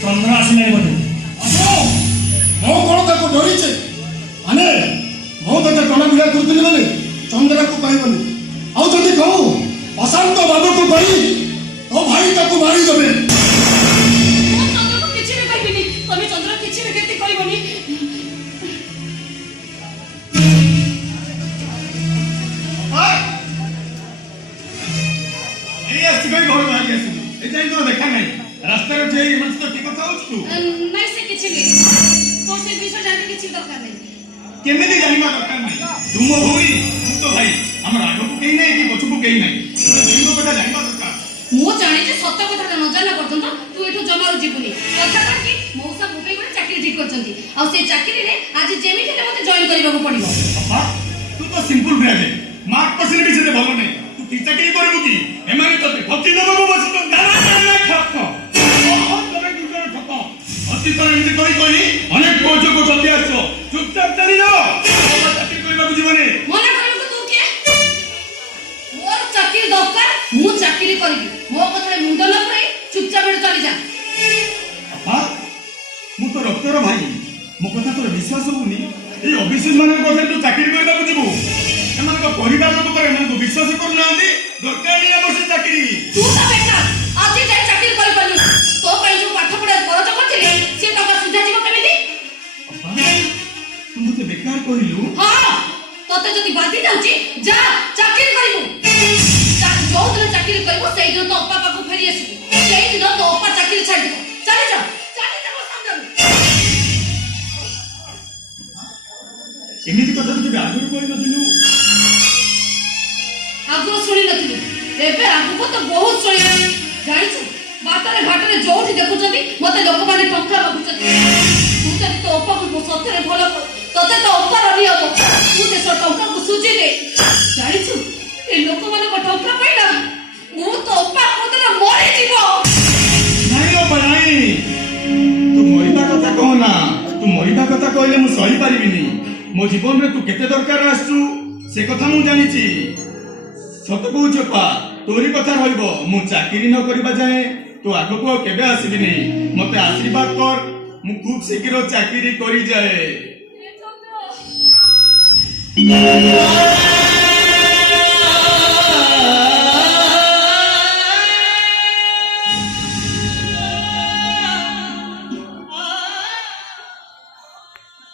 चंद्र आसिलानी बोले मो कौन ताको डरीचे माने मो तते टणा भिड़ा करथिली माने चंद्रा को कहबनी आउ जदी कहू अशांत बाबू को कही तो भाई ताको मारी देबे चंद्र को किछि भी कहबिनी तमे चंद्र किछि भी गति करबनी ए अस्ति कोई घर भागी आसी ए जाई तो देखा नहीं रास्ता रे जे मन तो ठीक କଥା होछ तू नहीं से किछि नहीं तो से विषय जाने किछि दरकार नहीं केमिति जानिबा दरकार नहीं तुम भूमि तू तो भाई हमर आगो को केही नहीं कि पछु को केही नहीं तुम तो कथा जानिबा दरकार मो जाने जे सत्य कथा न जाना पर्यंत तू एठो जमारू जीवनी कथा कर कि मौसा मुबई गोटे चाकरी ठीक करछंती आ से चाकरी रे आज जेमिति के मते जॉइन करबा को पड़िबो बाबा तू तो सिंपल ग्रेजुएट मार्क परसेंट भी से भलो नहीं तू की चाकरी करबू की एमाने तो ठकी देबो बस तो गाना गाना खप बहुत तबे गुजर ठक अति तो एमति कोई अनेक कोजो को ठकी आछो चुपचाप चली जाओ चाकरी करबा को जीवने मना करबो तू के मोर चाकरी दरकार मु चाकरी करबी मो कथा मुंड न पई चुपचाप चली जा बाबा मु तो रक्तर भाई मो कथा तोर विश्वास होनी ए ऑफिसर माने को तू चाकरी करबा को जीवू एमान को परिवार लोग पर एमान को विश्वास करू नांदी दरकार नहीं हमर से चाकरी तू तो बेटा आज जाय चाकरी कर पालु तो कई जो पाठ पढ़ा खर्च करथिले से टका सुझा जीव केमिति तू मते बेकार कहिलु हां तते जति बाधी जाउची जा चाकरी करिवु जो दिन चाकरी करिवु सेई दिन तो अपा पाखु फेरी आसीबु सेई दिन तो अपा चाकरी छाड़ दिबो चली जा मो सामने एमिति कथा तू आगुर कहि नथिलु आगु सुनी नथिलु एबे आगु तो बहुत सुनी जानिछु बाटरे घाटरे जोठी देखुछथि मते लोक माने टंका मागुछथि तू जति तो अपा को सथरे भलो तते तो अपा रही हबो तू देश टंका को सुझी दे जानिछु ए लोक माने को टंका पाइला मु तो अपा कोतरा मरि जीवो नहीं ओ बनाई तू मरिबा कथा कहना तू मरिबा कथा कहले मु सही पारिबिनी मो जीवन रे तू केते दरकार आसु से कथा मु जानिछि सत कहू चपा तोरी कथा रहइबो मु चाकरी न करबा जाए तू आगो को केबे आसीबिनी मते आशीर्वाद कर मु खूब शीघ्र चाकरी करी जाए ए चंद्र